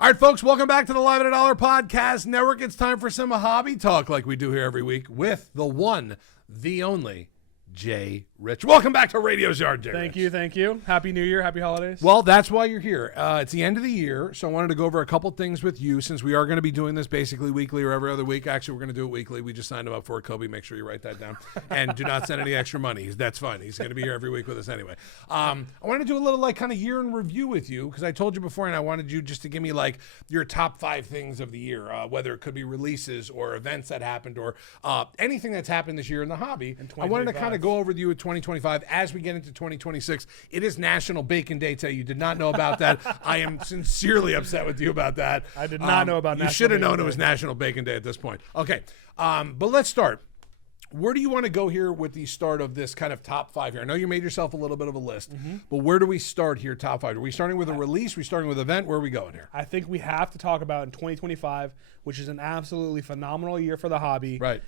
All right, folks, welcome back to the Live at a Dollar Podcast Network. It's time for some hobby talk like we do here every week with the one, the only, Jay Rich. Welcome back to Radio's Yard, Jay Thank Rich. you. Happy New Year. Happy holidays. Well, that's why you're here. It's the end of the year, so I wanted to go over a couple things with you since we are going to be doing this basically weekly or every other week. Actually, we're going to do it weekly. We just signed him up for it, Kobe. Make sure you write that down. And do not send any extra money. That's fine. He's going to be here every week with us anyway. I wanted to do a little kind of year in review with you because I told you before and I wanted you just to give me your top 5 things of the year, whether it could be releases or events that happened or anything that's happened this year in the hobby. I wanted to kind of go over with you with 2025 as we get into 2026. It is National Bacon Day today. You did not know about that. I am sincerely upset with you about that. I did not know about National You should have known Bacon it was Day. National Bacon Day at this point. Okay, but let's start. Where do you want to go here with the start of this kind of top 5 here? I know you made yourself a little bit of a list, but where do we start here, top 5? Are we starting with a release? Are we starting with an event? Where are we going here? I think we have to talk about in 2025, which is an absolutely phenomenal year for the hobby. Right.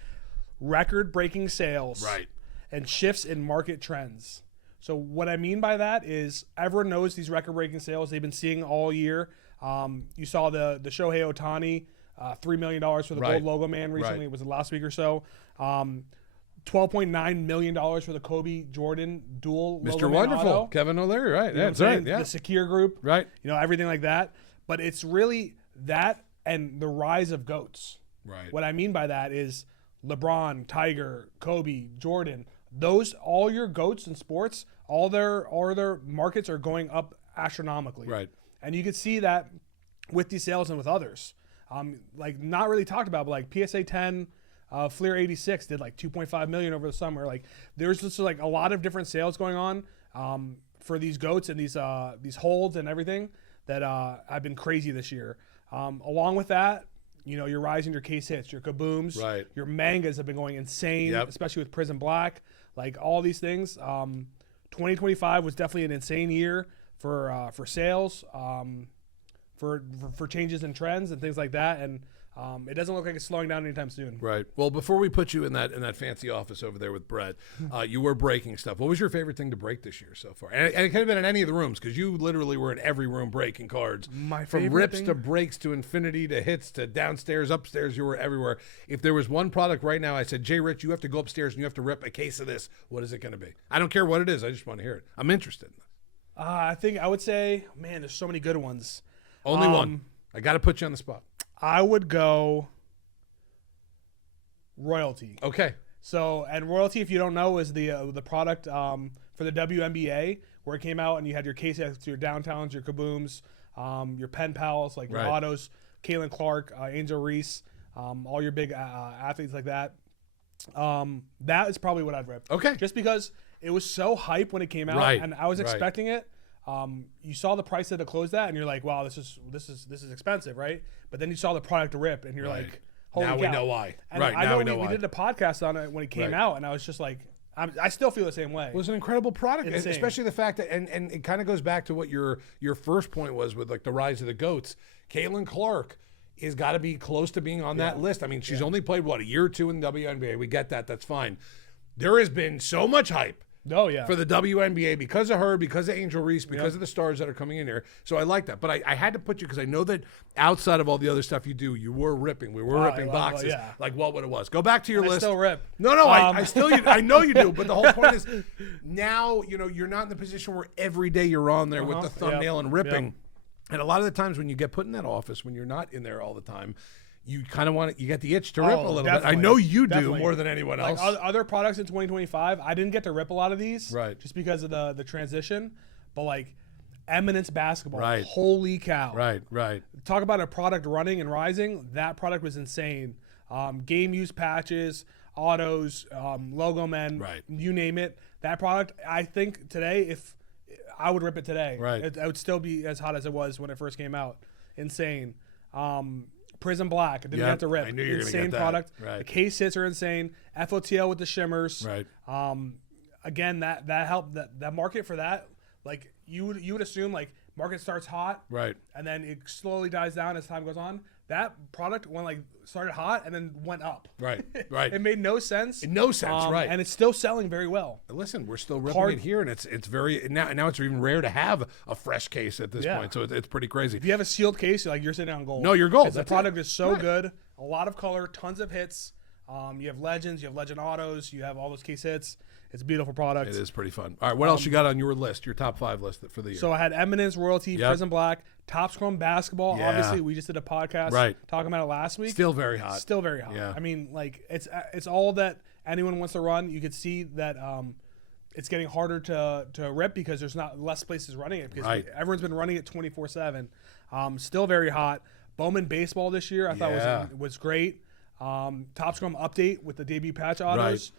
Record-breaking sales. Right. And shifts in market trends. So what I mean by that is everyone knows these record-breaking sales they've been seeing all year. You saw the Shohei Ohtani, $3 million for the gold logo man recently. It was last week or so. $12.9 million for the Kobe Jordan dual Mr. logo man Wonderful, auto. Kevin O'Leary, right? You know Yeah, what I'm that's right. saying? Yeah. The Secure Group, Right. Everything like that. But it's really that and the rise of GOATs. Right. What I mean by that is LeBron, Tiger, Kobe, Jordan. All your GOATs in sports, all their markets are going up astronomically. Right. And you can see that with these sales and with others. Not really talked about, but PSA 10, Fleer 86 did $2.5 million over the summer. There's just a lot of different sales going on for these GOATs and these holds and everything that have been crazy this year. Along with that, you're rising your case hits, your kabooms, Right. your mangas have been going insane, especially with Prism Black. All these things. 2025 was definitely an insane year for sales, for changes in trends and things like that. And it doesn't look like it's slowing down anytime soon. Right. Well, before we put you in that fancy office over there with Brett, you were breaking stuff. What was your favorite thing to break this year so far? And it could have been in any of the rooms because you literally were in every room breaking cards. My From favorite rips thing? to breaks to infinity to hits to downstairs, upstairs, you were everywhere. If there was one product right now, I said, Jay Rich, you have to go upstairs and you have to rip a case of this. What is it going to be? I don't care what it is. I just want to hear it. I'm interested in this. I think I would say, man, there's so many good ones. Only one. I got to put you on the spot. I would go Royalty. Okay. So, and Royalty, if you don't know, is the product for the WNBA where it came out and you had your case hits, your downtowns, your kabooms, your pen pals, your Right. autos, Caitlin Clark, Angel Reese, all your big athletes like that. That is probably what I'd rip. Okay. Just because it was so hype when it came out, Right, and I was right. expecting it. You saw the price at the close that, and you're like, "Wow, this is expensive, right?" But then you saw the product rip, and you're Right. like, "Holy Now cow!" we know why. And Right, I now know we know we why. did a podcast on it when it came Right. out, and I was just like, I still feel the same way. It was an incredible product, and Insane. especially the fact that, and it kind of goes back to what your first point was with the rise of the GOATs. Caitlin Clark has got to be close to being on that list. I mean, she's only played, a year or two in the WNBA. We get that. That's fine. There has been so much hype Oh yeah, for the WNBA because of her, because of Angel Reese, because of the stars that are coming in here. So I like that. But I had to put you because I know that outside of all the other stuff you do, you were ripping. We were ripping I love- boxes. yeah. Like what it was. Go back to your I list. still rip. No, I still, I know you do. But the whole point is now, you're not in the position where every day you're on there with the thumbnail and ripping. Yep. And a lot of the times when you get put in that office, when you're not in there all the time, you kind of you get the itch to rip a little bit. I definitely. know you do Definitely. more than anyone else. Other products in 2025, I didn't get to rip a lot of these, Right. Just because of the transition. But Eminence basketball, Right. holy cow! Right. Talk about a product running and rising. That product was insane. Game use patches, autos, logo men, Right. you name it. That product, I think today, if I would rip it today, Right. it would still be as hot as it was when it first came out. Insane. Prism Black, I didn't Yep, have to rip. I knew you were gonna Insane get that. product. Right. The case hits are insane. FOTL with the shimmers. Right. Again, that helped that market for that. You would assume market starts hot, Right. and then it slowly dies down as time goes on. That product started hot and then went up. Right. Right. It made no sense. No sense, right. And it's still selling very well. Listen, we're still ripping it here, and it's very now it's even rare to have a fresh case at this point, so it's pretty crazy. If you have a sealed case, you're sitting on gold. No, you're gold. 'Cause the product is so good, a lot of color, tons of hits. You have legends, you have legend autos, you have all those case hits. It's a beautiful product. It is pretty fun. All right, what else you got on your list? Your top 5 list for the year? So I had Eminence, Royalty, Yep. Prison Black, Top Scrum Basketball. Yeah. Obviously, we just did a podcast talking about it last week. Still very hot. Still very hot. Yeah. I mean, like it's all that anyone wants to run. You could see that it's getting harder to rip because there's not less places running it because everyone's been running it 24/7. Still very hot. Bowman Baseball this year I thought was great. Top Scrum update with the debut patch autos.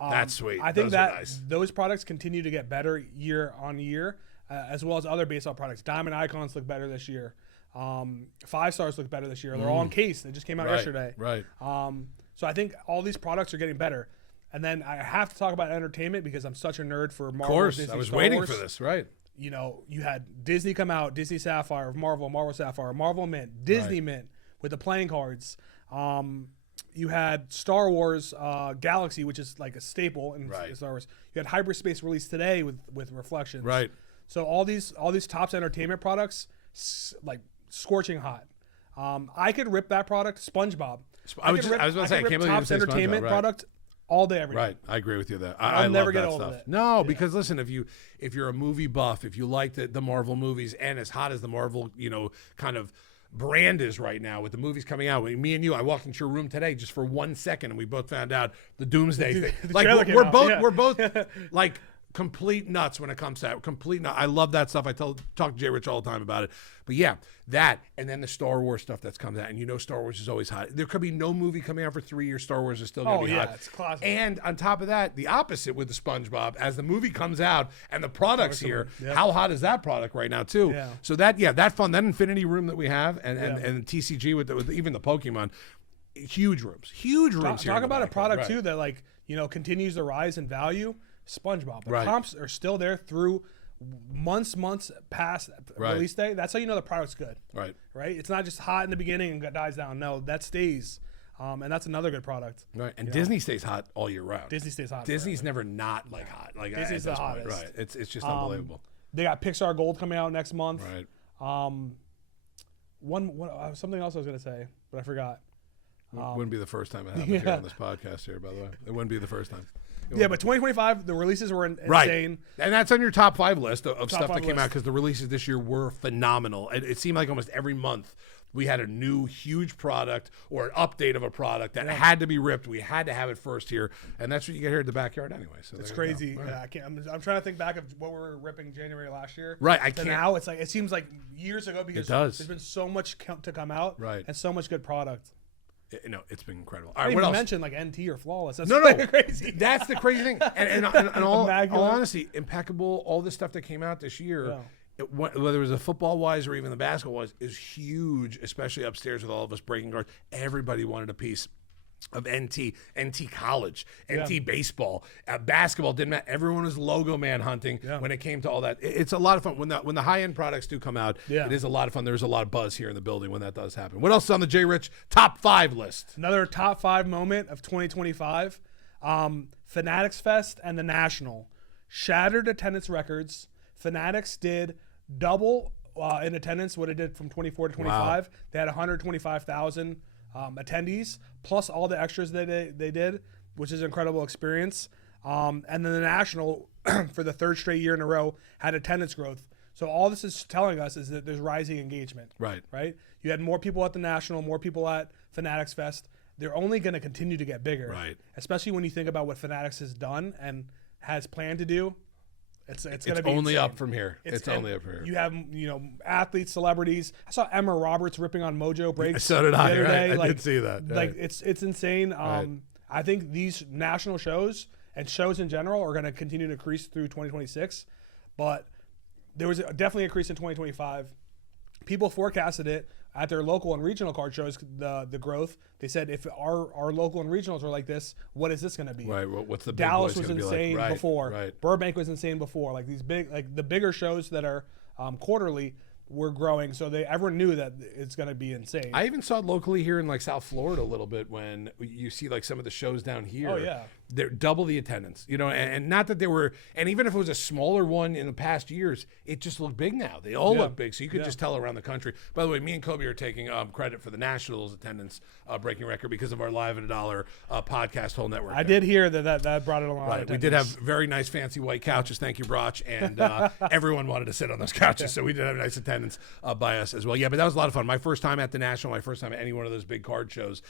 That's sweet. I think those are nice. those products continue to get better year on year, as well as other baseball products. Diamond Icons look better this year. 5 stars look better this year. They're all in case. They just came out yesterday. Right. So I think all these products are getting better. And then I have to talk about entertainment because I'm such a nerd for Marvel. Of course, Disney, I was Star waiting Wars. for this. Right. You know, you had Disney come out, Disney Sapphire, Marvel Sapphire, Marvel Mint, Disney Mint with the playing cards. You had Star Wars Galaxy, which is like a staple in Star Wars. You had Hyperspace released today with Reflections. Right. So all these Topps entertainment products, like scorching hot. I could rip that product, SpongeBob. I was about to say, I can't believe you Topps didn't say entertainment SpongeBob, product all day, every day. Right, I agree with you there. I'll I never love get that old of stuff. it. No, because listen, if you're a movie buff, if you like the Marvel movies, and as hot as the Marvel, kind of brand is right now with the movies coming out. Me and you, I walked into your room today just for 1 second, and we both found out the Doomsday thing. Like trailer we're both like complete nuts when it comes to that. Complete nuts. I love that stuff. I talk to Jay Rich all the time about it. But yeah, that and then the Star Wars stuff that's comes out, and Star Wars is always hot. There could be no movie coming out for 3 years. Star Wars is still going to be hot. It's classic. And on top of that, the opposite with the SpongeBob, as the movie comes out and the product's here, how hot is that product right now too? Yeah. So that fun, that infinity room that we have, and TCG with even the Pokemon, huge rooms here. Talk about a product too that continues to rise in value. SpongeBob. The comps are still there through months past release day. That's how you know the product's good. Right. It's not just hot in the beginning and dies down. No, that stays. And that's another good product. Right. And Disney stays hot all year round. Disney stays hot. Disney's never not hot. Like Disney's the hottest. Right. It's just unbelievable. They got Pixar Gold coming out next month. Right. Something else I was gonna say, but I forgot. It wouldn't be the first time it happened here on this podcast here, by the way. It wouldn't be the first time. But 2025, the releases were insane. Right. And that's on your top 5 list of stuff that came out, because the releases this year were phenomenal. It seemed like almost every month we had a new huge product or an update of a product that had to be ripped. We had to have it first here. And that's what you get here at the backyard anyway. So it's crazy. Right. Yeah, I'm trying to think back of what we were ripping January last year. Right. I can't. Now it's like, it seems like years ago because there's been so much to come out. Right. And so much good product. It's been incredible. All right, what else? Mention like NT or Flawless. That's no, crazy. That's the crazy thing. And all honesty, impeccable. All the stuff that came out this year, whether it was a football wise or even the basketball wise, is huge. Especially upstairs with all of us breaking guards. Everybody wanted a piece of NT college, NT baseball, basketball didn't matter. Everyone was logo man hunting when it came to all that. It's a lot of fun when the high end products do come out. It is a lot of fun. There's a lot of buzz here in the building when that does happen. What else is on the Jay Rich top 5 list? Another top 5 moment of 2025, Fanatics Fest and the National shattered attendance records. Fanatics did double in attendance what it did from 24 to 25. Wow. They had 125,000 attendees, plus all the extras that they did, which is an incredible experience. And then the National, for the 3rd straight year in a row, had attendance growth. So all this is telling us is that there's rising engagement. Right. You had more people at the National, more people at Fanatics Fest. They're only going to continue to get bigger. Right. Especially when you think about what Fanatics has done and has planned to do. It's going to be only insane. Up from here. It's only up from here. You have athletes, celebrities. I saw Emma Roberts ripping on Mojo Breaks. So did I. The other day. I did see that. Like it's insane. I think these national shows and shows in general are going to continue to increase through 2026, but there was definitely an increase in 2025. People forecasted it at their local and regional card shows, the growth. They said, if our local and regionals are like this, what is this going to be? Right. What's the big Dallas boys was gonna insane be like? before. Right. Burbank was insane before. Like these big, like the bigger shows that are quarterly, were growing. So everyone knew that it's going to be insane. I even saw it locally here in like South Florida a little bit when you see like some of the shows down here. Oh, yeah. They're double the attendance, and not that they were, and even if it was a smaller one in the past years, it just looked big now. They all look big. So you could just tell around the country. By the way, me and Kobe are taking credit for the Nationals attendance breaking record because of our Live at $1 podcast whole network. I did hear that brought it along. Right. We did have very nice, fancy white couches. Thank you, Broch. And everyone wanted to sit on those couches. So we did have nice attendance by us as well. Yeah, but that was a lot of fun. My first time at the National, my first time at any one of those big card shows,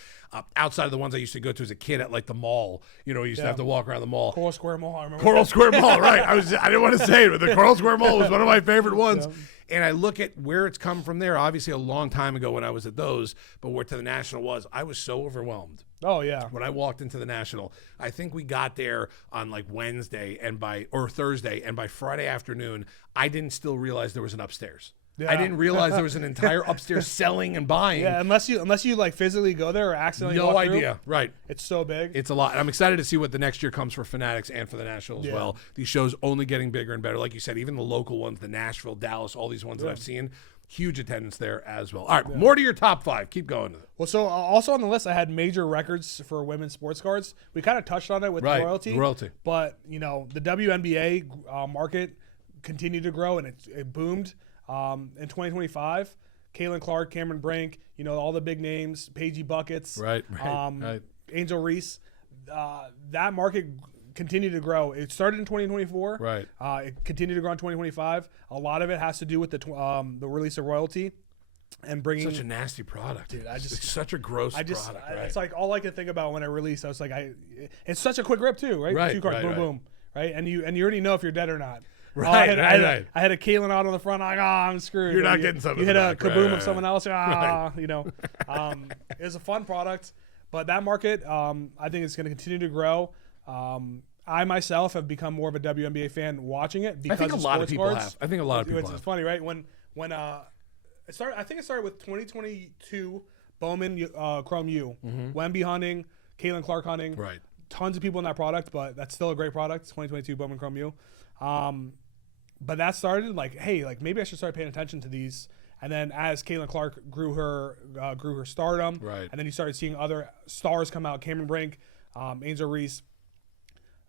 outside of the ones I used to go to as a kid at like the mall, we used to have to walk around the mall. Coral Square Mall, I remember. Coral Square Mall, right. I didn't want to say it, but the Coral Square Mall was one of my favorite ones. Yeah. And I look at where it's come from there, obviously a long time ago when I was at those, but where to the National was, I was so overwhelmed. Oh, yeah. When I walked into the National, I think we got there on like Wednesday or Thursday, and by Friday afternoon, I didn't still realize there was an upstairs. Yeah. I didn't realize there was an entire upstairs selling and buying. Yeah, unless you like physically go there or accidentally no walk idea. through. Right. It's so big. It's a lot. And I'm excited to see what the next year comes for Fanatics and for the National as well. These shows only getting bigger and better. Like you said, even the local ones, the Nashville, Dallas, all these ones that I've seen, huge attendance there as well. All right, more to your top 5. Keep going. Well, so also on the list, I had major records for women's sports cards. We kind of touched on it with royalty. But, the WNBA market continued to grow, and it boomed. In 2025, Caitlin Clark, Cameron Brink, all the big names, Paigey Buckets, right. Angel Reese, that market continued to grow. It started in 2024. Right. It continued to grow in 2025. A lot of it has to do with the release of royalty and bringing such a nasty product, dude. It's such a gross product. Right? It's like all I could think about when I released. I was like, it's such a quick rip too, right? Right. 2 cards, boom, boom, right? And you already know if you're dead or not. Right, I had a Caitlin out on the front. Like, I'm screwed. You're not getting something. You hit a kaboom right, of someone else. It was a fun product, but that market, I think it's going to continue to grow. I myself have become more of a WNBA fan watching it because I think a lot of people have. I think a lot of people have. It's funny, right? When it started, I think it started with 2022 Bowman Chrome U, Wemby hunting, Caitlin Clark hunting. Right. Tons of people in that product, but that's still a great product. 2022 Bowman Chrome U. But that started like, hey, like maybe I should start paying attention to these. And then as Caitlin Clark grew her stardom, right, and then you started seeing other stars come out, Cameron Brink, Angel Reese.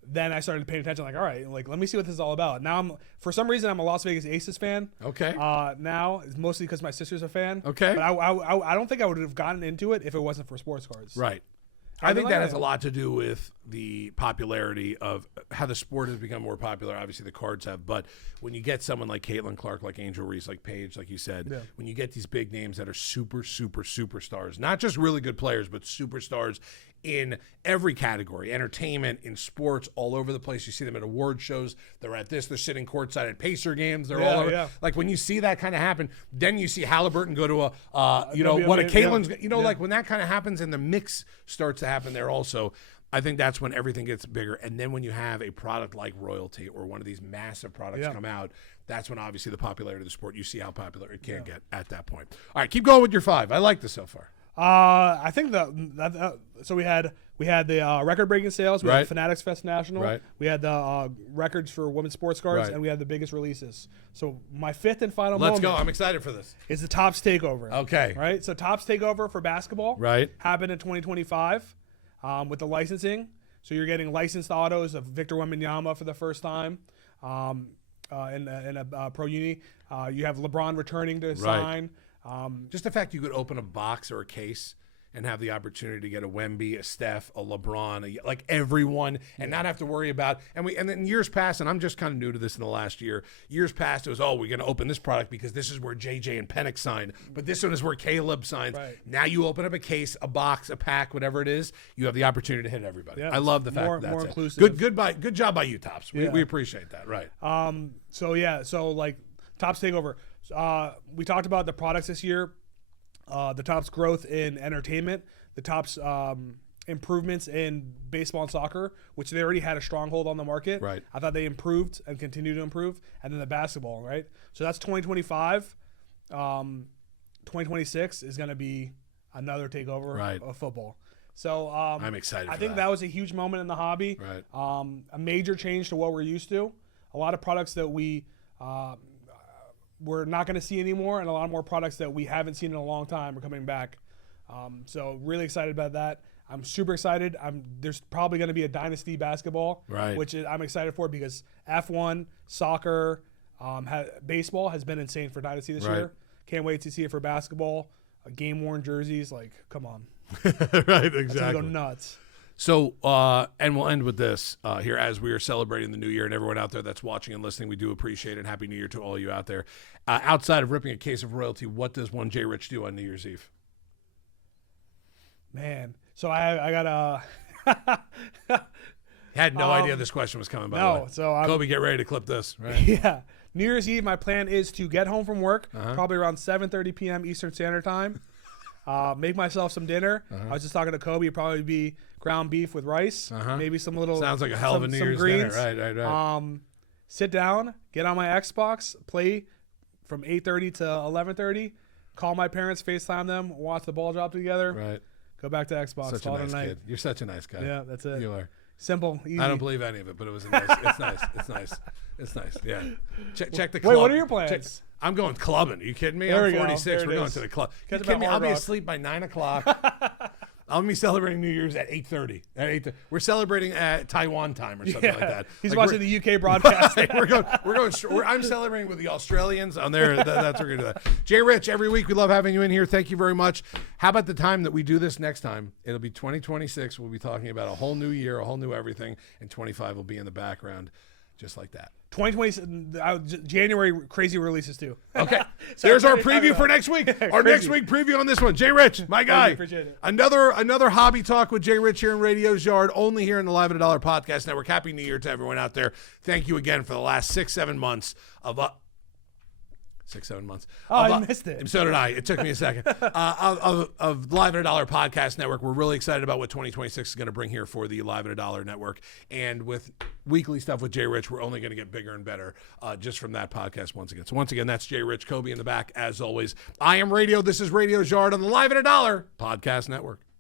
Then I started paying attention, like, all right, like let me see what this is all about. Now for some reason I'm a Las Vegas Aces fan. Okay. Now it's mostly because my sister's a fan. Okay. But I don't think I would have gotten into it if it wasn't for sports cards. Right. I think that has a lot to do with the popularity of how the sport has become more popular. Obviously, the cards have, but when you get someone like Caitlin Clark, like Angel Reese, like Paige, like you said, when you get these big names that are superstars, not just really good players, but superstars in every category, entertainment, in sports, all over the place. You see them at award shows. They're at this. They're sitting courtside at Pacer games. They're all over. Yeah. Like when you see that kind of happen, then you see Halliburton go to what a Caitlin's, like when that kind of happens and the mix starts to happen there also, I think that's when everything gets bigger. And then when you have a product like royalty or one of these massive products come out, that's when obviously the popularity of the sport, you see how popular it can get at that point. All right, keep going with your 5. I like this so far. I think so we had the record-breaking sales. We had the Fanatics Fest National. Right. We had the records for women's sports cards, and we had the biggest releases. So my 5th and final Let's moment go. I'm excited for this. Is the Topps Takeover. Okay. Right? So Topps Takeover for basketball happened in 2025 with the licensing. So you're getting licensed autos of Victor Wembanyama for the first time in a Pro Uni. You have LeBron returning to sign. Just the fact you could open a box or a case and have the opportunity to get a Wemby, a Steph, a LeBron, like everyone, and not have to worry about. And then years past, and I'm just kind of new to this in the last year. Years past, it was we're going to open this product because this is where JJ and Penix signed, but this one is where Caleb signs. Right. Now you open up a case, a box, a pack, whatever it is. You have the opportunity to hit everybody. Yeah, I love the fact that that's inclusive. Good job by you, Topps. We appreciate that. Right. So like Topps Takeover. We talked about the products this year. The Topps growth in entertainment, the Topps improvements in baseball and soccer, which they already had a stronghold on the market. Right. I thought they improved and continue to improve. And then the basketball, right? So that's 2025. 2026 is going to be another takeover of football. So I'm excited I think that was a huge moment in the hobby. Right. A major change to what we're used to. A lot of products that we we're not going to see anymore, and a lot more products that we haven't seen in a long time are coming back. So really excited about that. I'm super excited. There's probably going to be a Dynasty basketball, Right. which I'm excited for because F1, soccer, baseball has been insane for Dynasty this Right. year. Can't wait to see it for basketball. Game-worn jerseys, like, come on. Right, It's going to exactly. go nuts. So, and we'll end with this here as we are celebrating the new year, and everyone out there that's watching and listening, we do appreciate it. Happy New Year to all you out there. Outside of ripping a case of royalty, what does one Jay Rich do on New Year's Eve? Man. So I got a... Had no idea this question was coming, by the way. No, so I'm... Kobe, get ready to clip this. Right? Yeah. New Year's Eve, my plan is to get home from work, Uh-huh. probably around 7:30 p.m. Eastern Standard Time. Make myself some dinner. Uh-huh. I was just talking to Kobe. It'd probably be ground beef with rice, maybe some little Sounds like a hell of a New some Year's greens. dinner. Right. Sit down, get on my Xbox, play from 8:30 to 11:30. Call my parents, FaceTime them, watch the ball drop together. Right. Go back to Xbox. Such a call it nice night. kid. You're such a nice guy. Yeah, that's it. You are. Simple, easy. I don't believe any of it, but it was a nice. It's nice. It's nice. It's nice. Yeah. Check the Wait, club. what are your plans? I'm going clubbing. Are you kidding me? There I'm we go. 46. There it We're going is. to the club. Catch You up kidding me? at I'll Hard be Rock. asleep by 9 o'clock. I'll be celebrating New Year's at 8:30. At 8:30. We're celebrating at Taiwan time or something like that. He's Like, watching the UK broadcast. I'm celebrating with the Australians on there. That's what we're gonna do. That. Jay Rich, every week we love having you in here. Thank you very much. How about the time that we do this next time? It'll be 2026. We'll be talking about a whole new year, a whole new everything, and 25 will be in the background, just like that. 2020 January crazy releases too. Okay. So There's our I'm ready to preview talk for about next week. Our Crazy. next week preview on this one. Jay Rich, my guy. appreciate it. Another hobby talk with Jay Rich here in Radio's Yard, only here in the Live at a Dollar Podcast Network. Happy New Year to everyone out there. Thank you again for the last 6-7 months of 6-7 months. Oh, I missed it. So did I. It took me a second. Of Live at a Dollar Podcast Network. We're really excited about what 2026 is going to bring here for the Live at a Dollar Network. And with weekly stuff with Jay Rich, we're only going to get bigger and better just from that podcast once again. So once again, that's Jay Rich, Kobe in the back, as always. I am Radio. This is Radio's Yard on the Live at a Dollar Podcast Network.